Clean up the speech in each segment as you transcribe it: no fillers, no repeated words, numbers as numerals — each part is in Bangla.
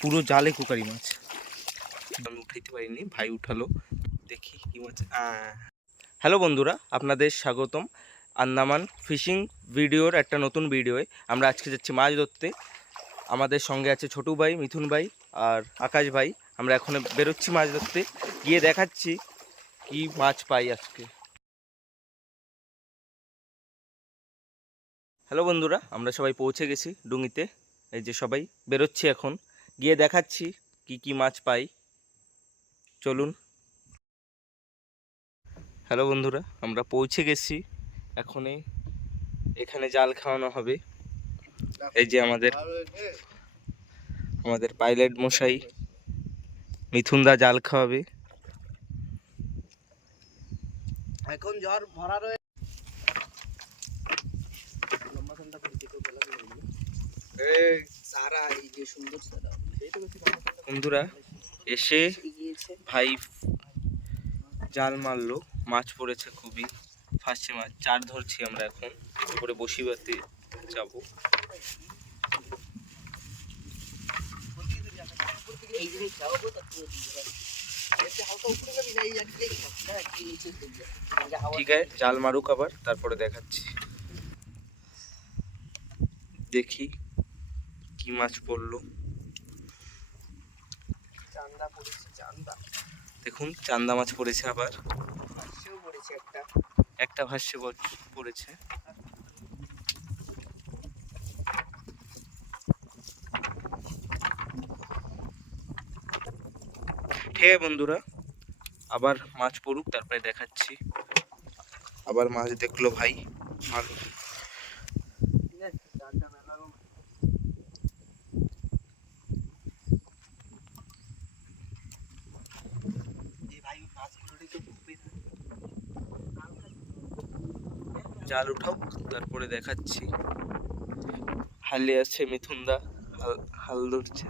পুরো জালে কুকারি মাছ। আমি উঠাইতে পারিনি, ভাই উঠালো। দেখি কি মাছ। হ্যালো বন্ধুরা, আপনাদের স্বাগতম আন্দামান ফিশিং ভিডিওর একটা নতুন ভিডিওয়ে। আমরা আজকে যাচ্ছি মাছ ধরতে। আমাদের সঙ্গে আছে ছোটু ভাই, মিথুন ভাই আর আকাশ ভাই। আমরা এখন বেরোচ্ছি মাছ ধরতে, গিয়ে দেখাচ্ছি কি মাছ পাই আজকে। হ্যালো বন্ধুরা, আমরা সবাই পৌঁছে গেছি ডুঙিতে। এই যে সবাই বেরোচ্ছি এখন, গিয়ে দেখাচ্ছি কি কি মাছ পাই। চলুন। হ্যালো বন্ধুরা, আমরা পৌঁছে গেছি। এখানে জাল খাওয়ানো হবে। এই যে আমাদের পাইলট মশাই মিথুনদা জাল খাওয়াবে। এখন জ্বর ভরা রয়েছে। বন্ধুরা এসে ভাই জাল মারলো, মাছ পড়েছে খুবই, ফাঁসছে মাছ। চার ধরছি আমরা এখন, উপরে বসিবাতে যাব। ঠিক আছে, জাল মারুক আবার, তারপরে দেখাচ্ছি। দেখি কি মাছ পড়লো। দেখুন, চান্দা মাছ পড়েছে, আবার একটা ভাষ্যে পড়েছে। ঠিক আছে বন্ধুরা, আবার মাছ পড়ুক, তারপরে দেখাচ্ছি। আবার মাছ দেখলো ভাই। জাল উঠাও, তারপরে দেখাচ্ছি। হালে আছে মিথুনদা, হাল ধরছে।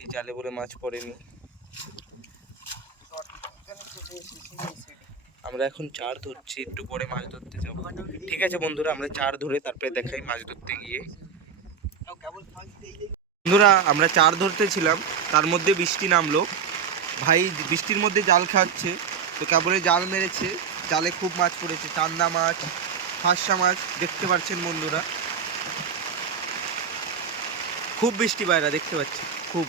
এই জালে বলে মাছ পড়েনি। আমরা এখন চার ধরছি, একটু পরে মাছ ধরতে যাবো। ঠিক আছে বন্ধুরা, আমরা চার ধরে তারপরে দেখাই মাছ ধরতে গিয়ে। বন্ধুরা আমরা চার ধরতে ছিলাম, তার মধ্যে বৃষ্টি নামলো। ভাই বৃষ্টির মধ্যে জাল খাওয়াচ্ছে, তো কেবলে জাল মেরেছে। জালে খুব মাছ পড়েছে, চান্দা মাছ, ফাঁসা মাছ, দেখতে পাচ্ছেন বন্ধুরা। খুব বৃষ্টি বাইরে, দেখতে পাচ্ছি খুব।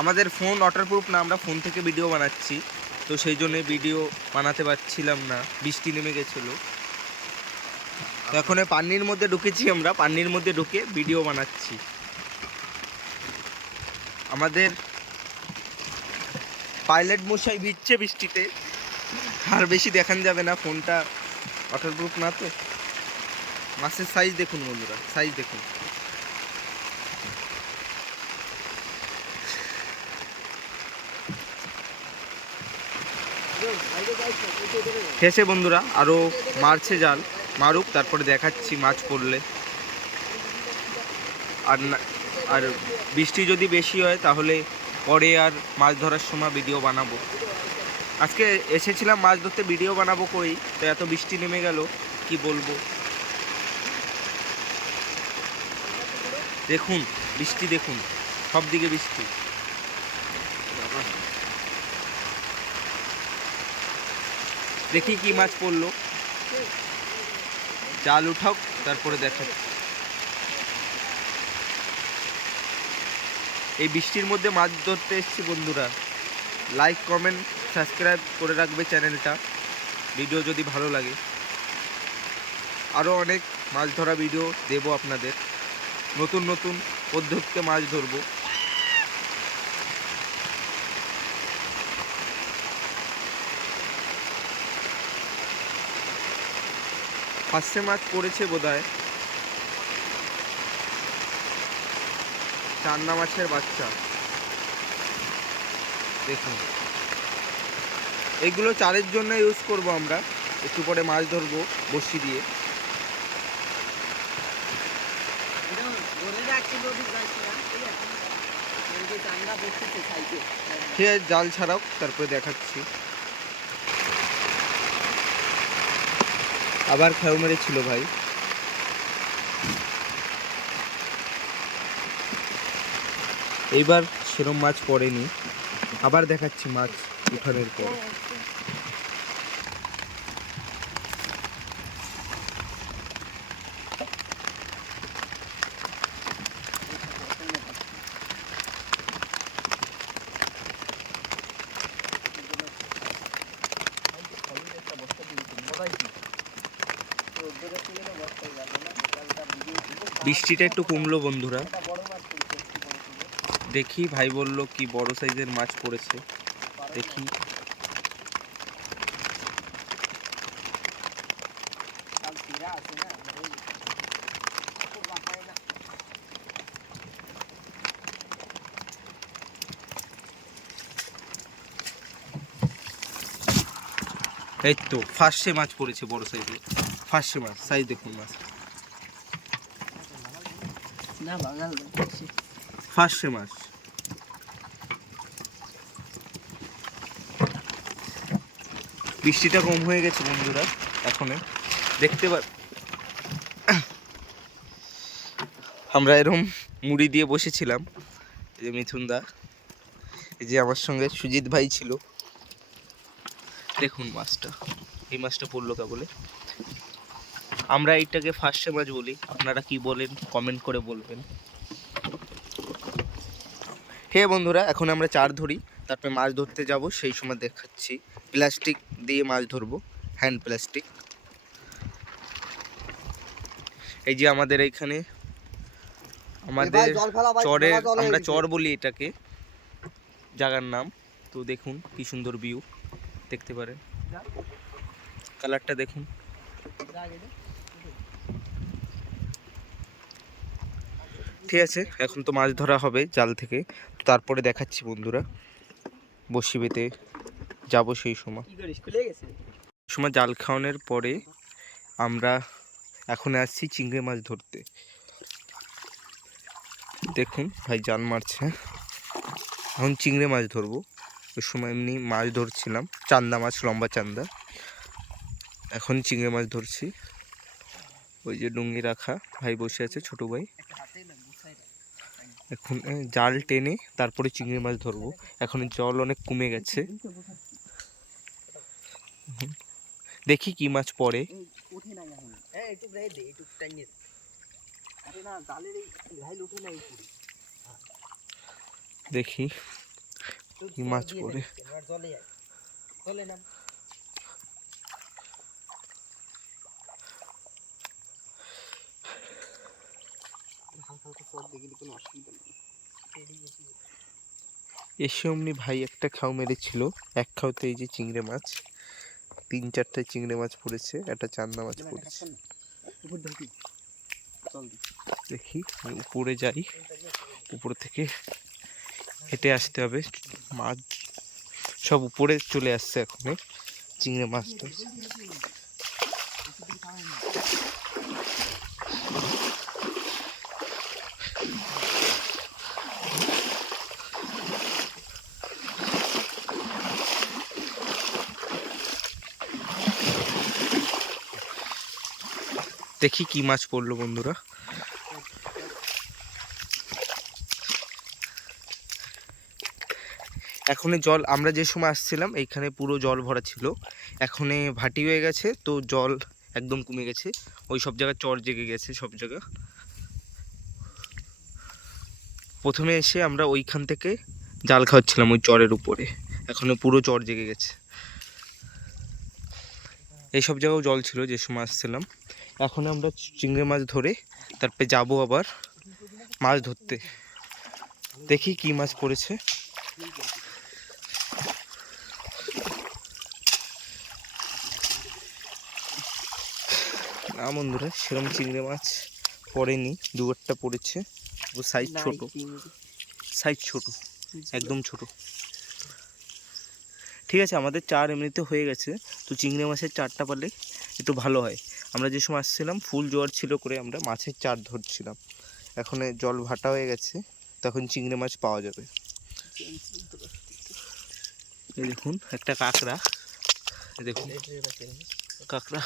আমাদের ফোন ওয়াটারপ্রুফ না, আমরা ফোন থেকে ভিডিও বানাচ্ছি, তো সেই জন্য ভিডিও বানাতে পারছিলাম না, বৃষ্টি নেমে গেছিলো। তো এখন পানির মধ্যে ঢুকেছি, আমরা পানির মধ্যে ঢুকে ভিডিও বানাচ্ছি। আমাদের পাইলট মশাই ভিজছে বৃষ্টিতে, আর বেশি দেখান যাবে না, ফোনটা ওয়াটারপ্রুফ না। তো মাছের সাইজ দেখুন বন্ধুরা, সাইজ দেখুন। খেয়েছে বন্ধুরা, আরও মারছে জাল, মারুক, তারপরে দেখাচ্ছি মাছ পড়লে। আর বৃষ্টি যদি বেশি হয় তাহলে পরে আর মাছ ধরার সময় ভিডিও বানাবো। আজকে এসেছিলাম মাছ ধরতে, ভিডিও বানাবো কই, তো এত বৃষ্টি নেমে গেল, কি বলবো। দেখুন বৃষ্টি, দেখুন সব দিকে বৃষ্টি। দেখি কি মাছ পড়লো, জাল উঠাও, তারপরে দেখাচ্ছি। এই বৃষ্টির মধ্যে মাছ ধরতে এসেছি বন্ধুরা। লাইক, কমেন্ট, সাবস্ক্রাইব করে রাখবে চ্যানেলটা, ভিডিও যদি ভালো লাগে। আরও অনেক মাছ ধরা ভিডিও দেব আপনাদের, নতুন নতুন পদ্ধতিতে মাছ ধরবো। ফাঁসে মাছ পড়েছে বোধহয়, চান্না মাছের বাচ্চা। দেখুন, এগুলো চারের জন্য ইউজ করব আমরা, একটু পরে মাছ ধরবো বড়শি দিয়ে। ঠিক আছে, জাল ছাড়াও, তারপরে দেখাচ্ছি। আবার খেউ মেরেছিল ভাই। এইবার সেরম মাছ পড়েনি। আবার দেখাচ্ছি মাছ উঠানোর পর। বৃষ্টিটা একটু কমলো বন্ধুরা, দেখি ভাই বললো কি বড় সাইজের মাছ পড়েছে, দেখি। এই তো ফার্স্টে মাছ পড়েছে বড় সাইজের, ফার্স্টে মাছ, সাইজ দেখুন মাছ, ফার্স্টে মাছ। বৃষ্টিটা কম হয়ে গেছে বন্ধুরা, এখন দেখতে আমরা এরকম মুড়ি দিয়ে বসেছিলাম। এই যে মিথুন দা, এই যে আমার সঙ্গে সুজিত ভাই ছিল। দেখুন মাছটা, এই মাছটা পড়লো কেবলে। আমরা এইটাকে ফার্স্টে মাছ বলি, আপনারা কি বলেন কমেন্ট করে বলবেন। হে বন্ধুরা, এখন আমরা চার ধরি, তারপরে মাছ ধরতে যাব, সেই সময় দেখাচ্ছি। প্লাস্টিক দিয়ে মাছ ধরবো, হ্যান্ড প্লাস্টিক। এই যে আমাদের এইখানে আমাদের চরে, আমরা চর বলি এটাকে, জায়গার নাম। তো দেখুন কি সুন্দর ভিউ দেখতে পারেন, কালারটা দেখুন। ঠিক আছে, এখন তো মাছ ধরা হবে জাল থেকে, তারপরে দেখাচ্ছি বন্ধুরা। বসি বেতে যাবো সেই সময়। সময় জাল খাওয়ানোর পরে আমরা এখন আসছি চিংড়ি মাছ ধরতে। দেখুন ভাই জাল মারছে, এখন চিংড়ি মাছ ধরবো। ওই সময় এমনি মাছ ধরছিলাম, চান্দা মাছ, লম্বা চান্দা। এখন চিংড়ি মাছ ধরছি। ওই যে ডুঙ্গি রাখা ভাই বসে আছে, ছোট ভাই। এখন জাল টেনে তারপরে চিংড়ি মাছ ধরবো। এখন জল অনেক কমে গেছে, দেখি কি মাছ পড়ে। দেখি কি মাছ পড়ে। এসে অমনি ভাই একটা খাও মেরেছিল, এক খাওতে এই যে চিংড়ি মাছ, 3-4টা চিংড়ি মাছ পড়েছে, একটা চান্দা মাছ পড়েছে। দেখি উপরে যাই, উপর থেকে হেঁটে আসতে হবে। মাছ সব উপরে চলে আসছে এখন, চিংড়ি মাছটা। দেখি কি মাছ পড়লো বন্ধুরা। এখন জল, আমরা যে সময় আসছিলাম এইখানে পুরো জল ভরা ছিল, এখন ভাটি হয়ে গেছে, তো জল একদম কমে গেছে। ওই সব জায়গায় চর জেগে গেছে সব জায়গা। প্রথমে এসে আমরা ওইখান থেকে জাল খাওয়াচ্ছিলাম ওই চরের উপরে, এখন পুরো চর জেগে গেছে। এইসব জায়গাও জল ছিল যে সময় আসছিলাম। এখন আমরা চিংড়ি মাছ ধরে তারপরে যাবো আবার মাছ ধরতে। দেখি কি মাছ পড়েছে। না বন্ধুরা, সেরকম চিংড়ি মাছ পড়েনি, 2-1টা পড়েছে, সাইজ ছোট, সাইজ ছোট, একদম ছোট। ঠিক আছে, আমাদের চার এমনিতে হয়ে গেছে, তো চিংড়ি মাছের চারটা পারলে একটু ভালো হয়। আমরা যে সময় আসছিলাম ফুল জোয়ার ছিল করে আমরা মাছের চার ধরছিলাম। এখন জল ভাটা হয়ে গেছে, তখন চিংড়ি মাছ পাওয়া যাবে। এই দেখুন একটা কাঁকড়া, দেখুন কাঁকড়া।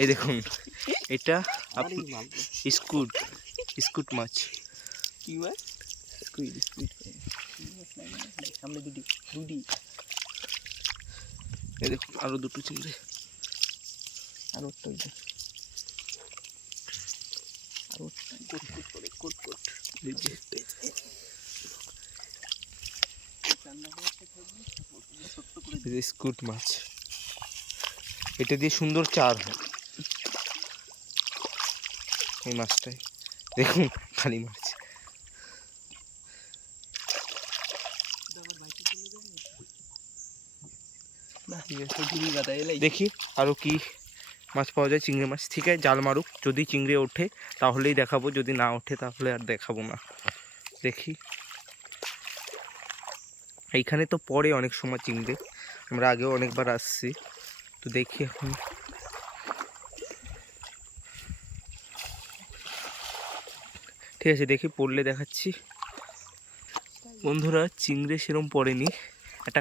এই দেখুন, এটা স্কুট স্কুট মাছ। কি মাছ? Squid squid. সামনে দুটি দুটি। এই দেখুন আরো দুটো চিংড়ি। আর ওটা আর ওটা কোট কোট করে কোট কোট। এই যে এই যে স্কুট মাছ, এটা দিয়ে সুন্দর চার হয় এই মাছটাই। দেখুন খালি মাছ। দেখি আরো কি মাছ পাওয়া যায়। চিংড়ি মাছ, ঠিক আছে জাল মারুক, যদি চিংড়ি ওঠে তাহলেই দেখাবো, যদি না ওঠে তাহলে আর দেখাবো না। দেখি এইখানে তো পড়ে অনেক সময় চিংড়ি, আমরা আগেও অনেকবার আসছি, তো দেখি এখন। ঠিক আছে দেখি, পড়লে দেখাচ্ছি। বন্ধুরা চিংড়ি সেরম পড়েনি, একটা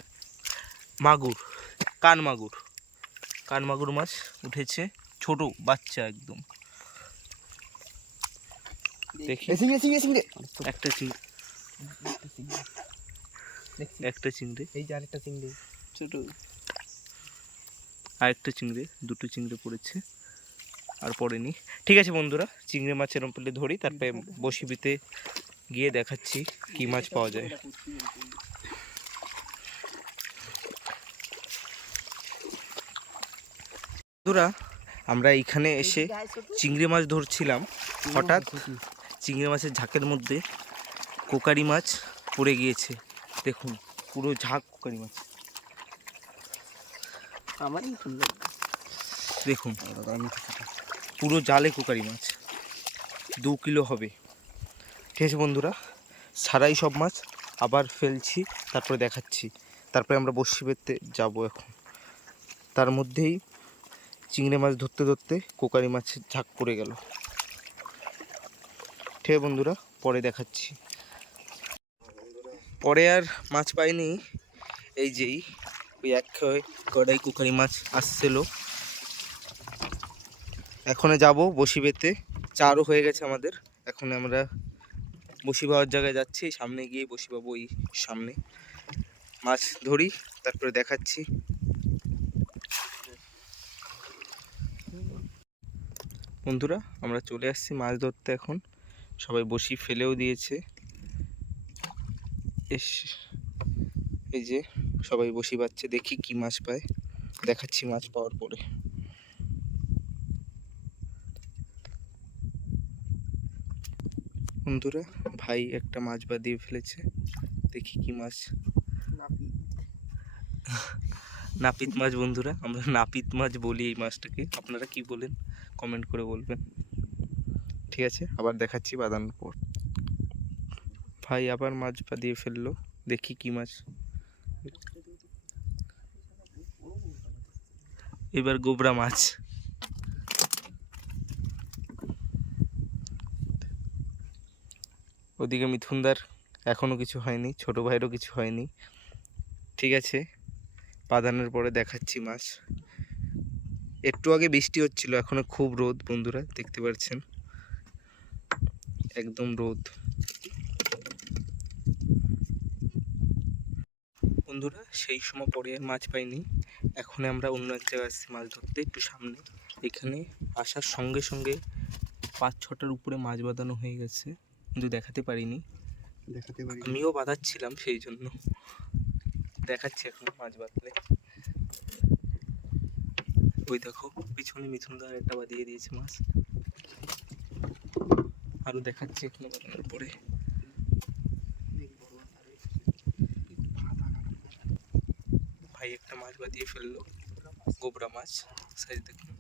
মাগুর, কান মাগুর মাছ উঠেছে, ছোট বাচ্চা একদম। দেখি একটা চিংড়ি, একটা চিংড়ি, এই যে আরেকটা চিংড়ি ছোট। আর একটা চিংড়ি, দুটো চিংড়ি পড়েছে আর পড়েনি। ঠিক আছে বন্ধুরা, চিংড়ি মাছ এরম পেলে ধরি, তারপরে বসিবিতে গিয়ে দেখাচ্ছি কি মাছ পাওয়া যায়। বন্ধুরা আমরা এইখানে এসে চিংড়ি মাছ ধরছিলাম, হঠাৎ চিংড়ি মাছের ঝাঁকের মধ্যে কোকারি মাছ পড়ে গিয়েছে। দেখুন পুরো ঝাঁক কোকারি মাছ, আমারই সুন্দর। দেখুন পুরো জালে কোকারি মাছ, 2 কিলো হবে। ঠিক আছে বন্ধুরা, ছাড়াই সব মাছ আবার ফেলছি, তারপরে দেখাচ্ছি, তারপরে আমরা বসি পেতে যাবো এখন। তার মধ্যেই চিংড়ি মাছ ধরতে ধরতে কোকারি মাছের ঝাঁক পড়ে গেল। ঠিক আছে বন্ধুরা, পরে দেখাচ্ছি। পরে আর মাছ পাইনি, এই যেই ওই এক কড়াই কোকারি মাছ আসছিল। এখন যাব বসি পেতে, চারও হয়ে গেছে আমাদের। এখন আমরা বসি পাওয়ার জায়গায় যাচ্ছি, সামনে গিয়ে বসি পাবো, ওই সামনে মাছ ধরি তারপরে দেখাচ্ছি। বন্ধুরা আমরা চলে আসছি মাছ ধরতে, এখন সবাই বসি ফেলেও দিয়েছে। এই যে সবাই বসি পাচ্ছে, দেখি কি মাছ পায়, দেখাচ্ছি মাছ পাওয়ার পরে। বন্ধুরা ভাই একটা মাছ বাঁধিয়ে ফেলেছে, দেখি কি মাছ। নাপিত মাছ বন্ধুরা, আমরা নাপিত মাছ বলি এই মাছটাকে, আপনারা কি বলেন কমেন্ট করে বলবেন। ঠিক আছে আবার দেখাচ্ছি বাঁধানোর পর। ভাই আবার মাছ বাঁধিয়ে ফেললো, দেখি কি মাছ। এবার গোবরা মাছ। ওদিকে মিথুনদার এখনো কিছু হয়নি, ছোট ভাইয়েরও কিছু হয়নি। ঠিক আছে বাঁধানোর পরে দেখাচ্ছি মাছ। একটু আগে বৃষ্টি হচ্ছিল, এখনো খুব রোদ বন্ধুরা, দেখতে পাচ্ছেন একদম রোদ। বন্ধুরা সেই সময় পরে আর মাছ পাইনি, এখন আমরা অন্য এক জায়গায় আসছি মাছ ধরতে, একটু সামনে। এখানে আসার সঙ্গে সঙ্গে 5-6টার উপরে মাছ বাঁধানো হয়ে গেছে, কিন্তু দেখাতে পারিনি। আমিও বাঁধাচ্ছিলাম, সেই জন্য দেখাচ্ছি এখন মাছ বাঁধলে। ওই দেখো পিছনে মিথুনদা একটা বাঁধিয়ে দিয়েছে মাছ, আরো দেখাচ্ছি এখানে বাঁধানোর পরে। ভাই একটা মাছ বাঁধিয়ে ফেললো, গোবরা মাছ সাইজ দেখুন।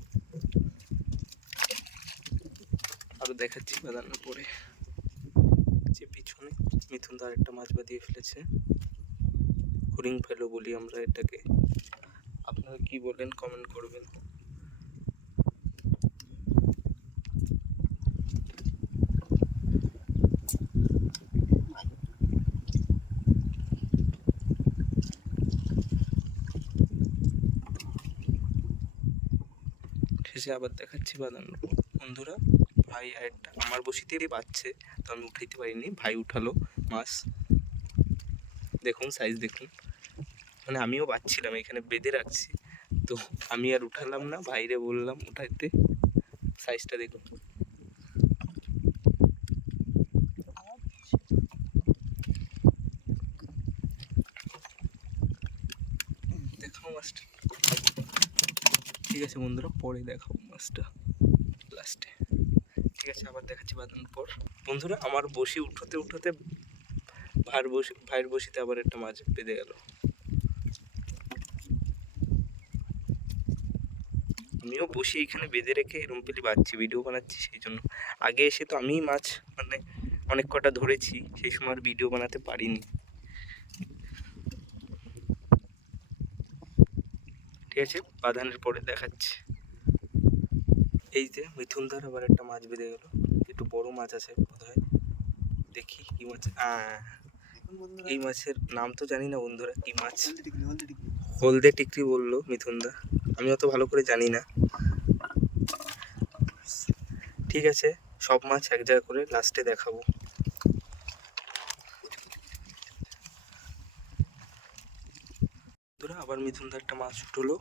আরো দেখাচ্ছি বাঁধানোর পরে। যে পিছনে মিথুনদা একটা মাছ বাঁধিয়ে ফেলেছে, হরিং ফেলো বলি আমরা এটাকে, আপনারা কি বলেন কমেন্ট করবেন। শেষে আবার দেখাচ্ছি বাঁধানোর পর। বন্ধুরা ভাই একটা আমার বসিতেই বাজছে, তো আমি উঠাইতে পারিনি, ভাই উঠালো মাছ। দেখুন সাইজ দেখুন, মানে আমিও বাজছিলাম, এখানে বেঁধে রাখছি, তো আমি আর উঠালাম না, ভাইরে বললাম উঠাইতে। সাইজটা দেখুন। দেখাও মাছটা। ঠিক আছে বন্ধুরা, পরে দেখাও মাছটা লাস্টে। ঠিক আছে, আবার দেখাচ্ছি বাঁধানোর পর। বন্ধুরা আমার বসি উঠোতে উঠোতে ভাইয়ের বসিতে আবার একটা মাছ বেঁধে গেল। আমিও বসি এখানে বেঁধে রেখে এরম পেলে বাঁধছি, ভিডিও বানাচ্ছি, সেই জন্য। আগে এসে তো আমিই মাছ মানে অনেক কটা ধরেছি, সেই সময় আর ভিডিও বানাতে পারিনি। ঠিক আছে, বাঁধানোর পরে দেখাচ্ছি। এই যে মিথুনদার আবার একটা মাছ বেঁধে গেল, একটু বড় মাছ আছে বোধহয়, দেখি কি মাছ। এই মাছের নাম তো জানি না বন্ধুরা, কি মাছ। হলদে টিকরি বললো মিথুনদা, আমি অত ভালো করে জানি না। ঠিক আছে, সব মাছ এক জায়গা করে লাস্টে দেখাবো। বন্ধুরা আবার মিথুনদা একটা মাছ উঠলো,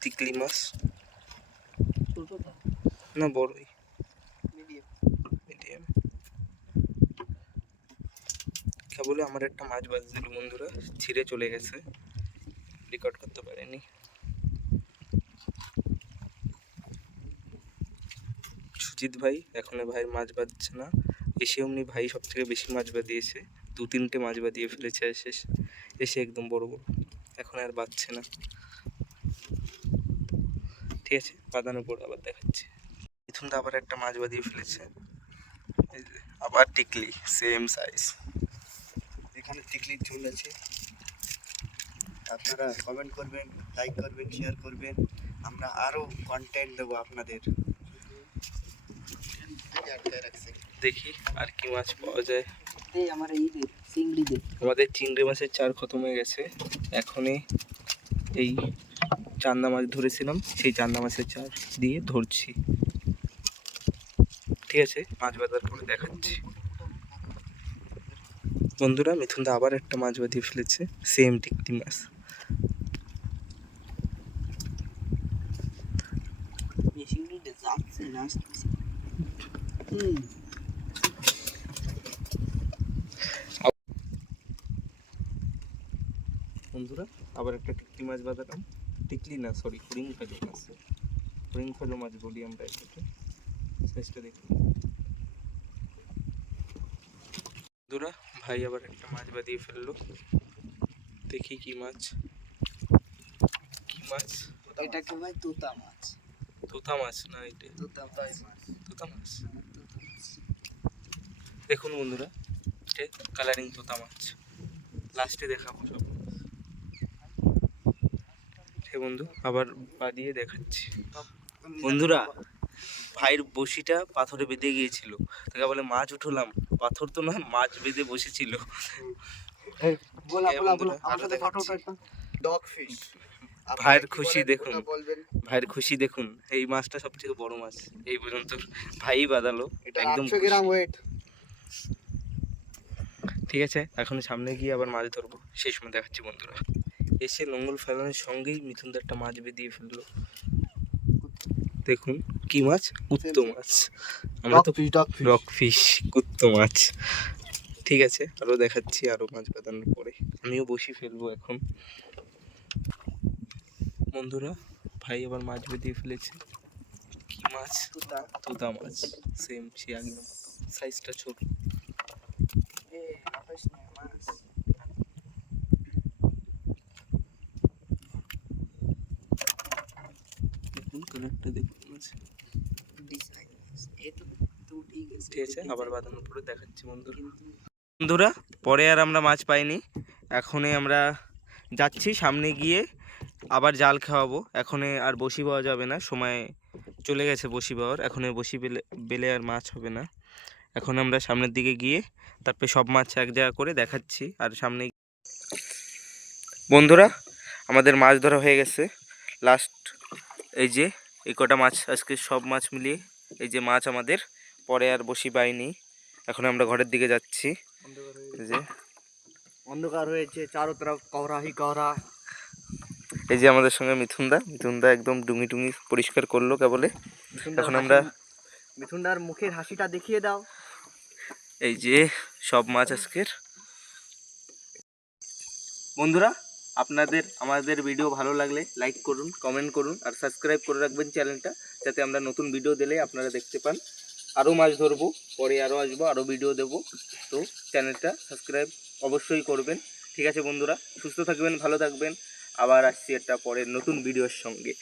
টিকলি মাছ, না বড়ই, মিডিয়াম। কেবলে আমার একটা মাছ বাজছিল বন্ধুরা, ছিঁড়ে চলে গেছে, রেকর্ড করতে পারিনি। সুজিত ভাই এখন ভাইয়ের মাছ বাঁধছে না, এসে অমনি ভাই সব থেকে বেশি মাছ বাঁধিয়েছে, 2-3টে মাছ বাঁধিয়ে ফেলেছে এসে একদম বড় বড়, এখন আর বাঁধছে না। ঠিক আছে, বাঁধানোর পর আবার দেখাচ্ছি। মিথুনদা আবার একটা মাছ বাঁধিয়ে ফেলেছে, এই যে আবার টিকলি, সেম সাইজ। এখানে টিকলির ঝোল আছে, আপনারা কমেন্ট করবেন, লাইক করবেন, শেয়ার করবেন, আমরা আরও কন্টেন্ট দেবো আপনাদের। দেখি আর কি মাছ পাওয়া যায়। আমার এই দে চিংড়ি দে। আমাদের চিংড়ি মাছের চার খতম হয়ে গেছে, এখনই এই চান্দা মাছ ধরেছিলাম, সেই চান্দা মাছের চার দিয়ে ধরছি। ঠিক আছে, মাছ বাঁধার পরে দেখাচ্ছি। বন্ধুরা মিথুনদা আবার একটা মাছ বাঁধিয়ে ফেলেছে, সেম টিকলি মাছ। চিংড়িটা যাচ্ছে না আসতেছে। বন্ধুরা আবার একটা টিকলি মাছ বাঁধালাম, টিকলি না সরি, হরিং ফেলো মাছ, হরিং ফেলো মাছ বলি আমরা এটাকে। সাইজটা দেখুন বন্ধুরা, ভাই আবার একটা মাছ বাঁধিয়ে ফেললো, দেখি কি মাছ। কি মাছ? এটাকে ভাই তোতা মাছ। তোতা মাছ না, এটা তোতা মাছ। তোতা মাছ। দেখুন বন্ধুরা, এটা কালারিং তোতা মাছ, লাস্টে দেখাবো সব। সে বন্ধু আবার বাদিয়ে দেখাচ্ছি। বন্ধুরা ভাইয়ের বসিটা পাথরে বেঁধে গিয়েছিল, তাকে বলে মাছ উঠলাম, পাথর তো না, মাছ বেঁধে বসেছিল। Dog fish. ভাইয়ের খুশি দেখুন, ভাইয়ের খুশি দেখুন, এই মাছটা সব থেকে বড় মাছ এই পর্যন্ত ভাই বাঁধালো, একদম 800 গ্রাম ওয়েট। ঠিক আছে, এখন সামনে গিয়ে আবার মাছ ধরবো, সেই সময় দেখাচ্ছি বন্ধুরা। এসে লঙ্গল ফেলানোর সঙ্গেই মিথুনদা একটা মাছ বেঁধিয়ে ফেললো, দেখুন কি মাছ, কুত্তো মাছ। আমরা তো রক ফিশ, কুত্তো মাছ। ঠিক আছে, আরও দেখাচ্ছি, আরও মাছ বাঁধানোর পরে আমিও বসি ফেলবো এখন। বন্ধুরা ভাই আবার মাছ বেঁধিয়ে ফেলেছে, কি মাছ, তোতা মাছ, সেম সে একদম, সাইজটা ছোট। দেখুন কালারটা দেখুন মাছ। ঠিক আছে, আবার বাঁধানোর পরে দেখাচ্ছি বন্ধুরা। বন্ধুরা পরে আর আমরা মাছ পাইনি, এখনই আমরা যাচ্ছি, সামনে গিয়ে আবার জাল খাওয়াবো। এখনই আর বসি পাওয়া যাবে না, সময় চলে গেছে বসি পাওয়ার, এখন বসি বেলে আর মাছ হবে না। এখন আমরা সামনের দিকে গিয়ে তারপরে সব মাছ এক জায়গা করে দেখাচ্ছি। আর সামনে বন্ধুরা আমাদের মাছ ধরা হয়ে গেছে, লাস্ট এই যে এই কটা মাছ আজকে সব মাছ মিলিয়ে এই যে মাছ আমাদের, পরে আর বসি পাইনি। এখন আমরা ঘরের দিকে যাচ্ছি। এই যে অন্ধকার হয়েছে, চারো তরফ কোহরা হি কোহরা। এই যে আমাদের সঙ্গে মিথুনদা একদম ডুঙি টুঙি পরিষ্কার করলো কেবলে। এখন আমরা মিঠুনদার মুখের হাসিটা দেখিয়ে দাও। এই যে সব মাছ আজকের। বন্ধুরা, আপনাদের আমাদের ভিডিও ভালো লাগলে লাইক করুন, কমেন্ট করুন আর সাবস্ক্রাইব করে রাখবেন চ্যানেলটা, যাতে আমরা নতুন ভিডিও দিলে আপনারা দেখতে পান। আরও মাছ ধরবো, পরে আরও আসবো, আরও ভিডিও দেবো। তো চ্যানেলটা সাবস্ক্রাইব অবশ্যই করবেন। ঠিক আছে বন্ধুরা, সুস্থ থাকবেন, ভালো থাকবেন। আবার আসছি একটা পরের নতুন ভিডিওর সঙ্গে।